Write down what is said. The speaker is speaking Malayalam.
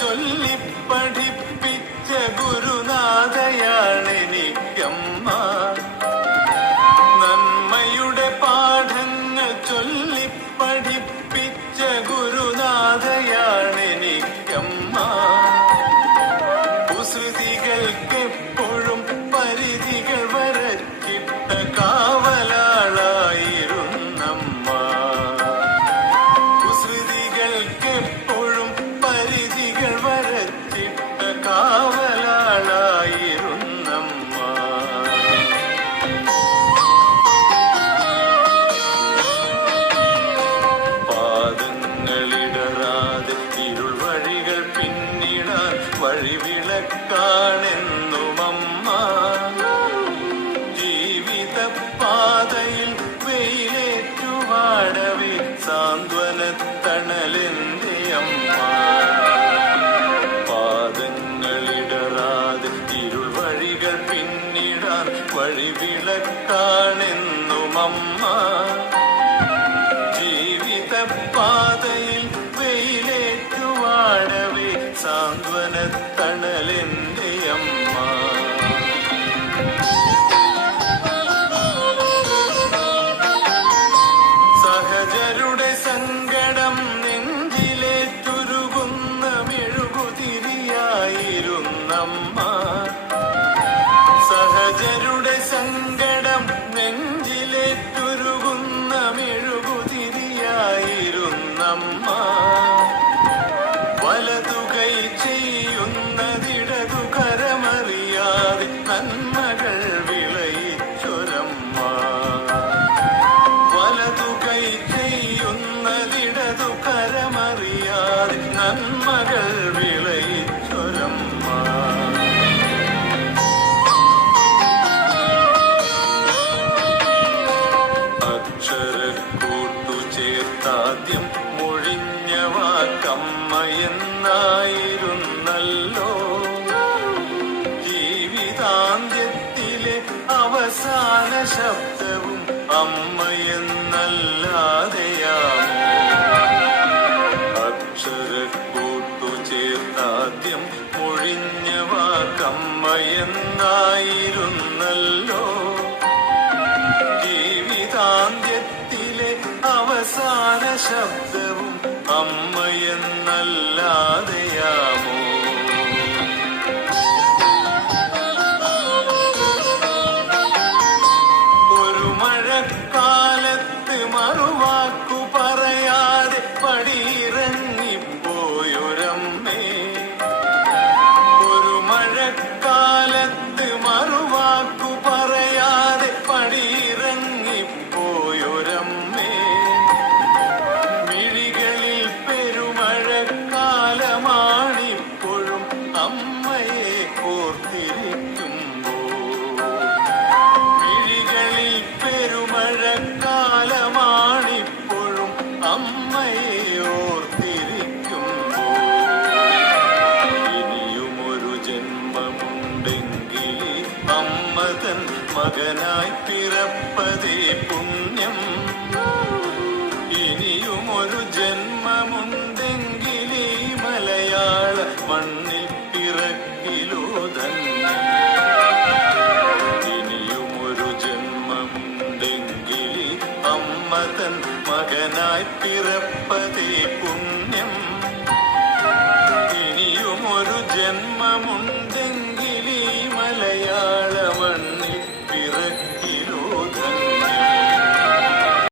ചൊല്ലിപ്പഠിപ്പിച്ച ഗുരുനാഥയാണെനിക്കമ്മ. നന്മയുടെ പാഠങ്ങൾ ചൊല്ലിപ്പഠിപ്പിച്ച ഗുരുനാഥയാണെനിക്കമ്മ. കുസൃതികൾക്കെപ്പോഴും പരിധികൾ വരച്ചിട്ട കാവലാളായിരുന്നമ്മ. കുസൃതികൾക്കെപ്പോഴും പരിധികൾ വരച്ചിട്ട കാവലാളായിരുന്നമ്മ. പാദങ്ങളിടറാതെ ഇരുൾ വഴികൾ പിന്നിടാൻ വഴിവിളക്കാണെന്നുമമ്മ. ജീവിതപാതയിൽ വെയിലേറ്റുവാടവേ സാന്ത്വനത്തണലെന്റെ അമ്മ. പാദങ്ങളിടറാതെ ഇരുൾ വഴികൾ പിന്നിടാൻ വഴിവിളക്കാണെന്നുമമ്മ. ജീവിതപാതയിൽ വെയിലേറ്റുവാടവേ സാന്ത്വനത്തണലെന്റെ അമ്മ. സഹജരുടെ സങ്കടം നെഞ്ചിലേറ്റുരുകുന്ന മെഴുകുതിരിയായിരുന്നമ്മ. സഹജരുടെ സങ്കടം നെഞ്ചിലേറ്റുരുകുന്ന മെഴുകുതിരിയായിരുന്നമ്മ. വലതുകൈ ചെയ്യുന്നതിടതു കരമറിയാതെ നന്മകൾ വിളയിച്ചൊരമ്മ. വലതുകൈ ചെയ്യുന്നതിടതു കരമറിയാതെ നന്മകൾ വിളയിച്ചൊരമ്മ. അക്ഷരക്കൂട്ടു ചേർത്താദ്യം മൊഴിഞ്ഞ വാക്കമ്മ എന്നായിരുന്നല്ലോ. ജീവിതാന്ത്യത്തിലെ അവസാന ശബ്ദവും അമ്മ എന്നല്ലാതെയാമോ. അക്ഷരക്കൂട്ടു ചേർത്താദ്യം മൊഴിഞ്ഞ വാക്കമ്മ എന്നായിരുന്നല്ലോ. ജീവിതാന്ത്യത്തിലെ അവസാന ശബ്ദവും അമ്മ എന്നല്ലാതെയാമോ. ഒരു മഴക്കാലത്ത് മറുവാക്കു പറയാതെ പടിയിറങ്ങിപ്പോയൊരമ്മേ. ഒരു മഴക്കാലത്ത് മറുവാക്കു പറയാതെ പടിയിറങ്ങിപ്പോയൊരമ്മേ. മിഴികളിൽ പെരുമഴക്കാലമാണിപ്പോഴും അമ്മയെ ഓർത്തിരിക്കുമ്പോൾ. മിഴികളിൽ പെരുമഴക്കാലമാണിപ്പോഴും അമ്മയെ ഓർത്തിരിക്കുമ്പോൾ. ഇനിയുമൊരു ജന്മമുണ്ടെങ്കിൽ അമ്മ തൻ മകനായി പിറപ്പതേ പുണ്യം. ഇനിയുമൊരു ജന്മമുണ്ടെങ്കിൽ ഈ മലയാള മണ്ണിൽ പിറക്കിലോ ധന്യം. ഇനിയുമൊരു ജന്മമുണ്ടെങ്കിൽ അമ്മ തൻ മകനായി പിറപ്പതേ പുണ്യം. ഇനിയുമൊരു ജന്മമുണ്ട്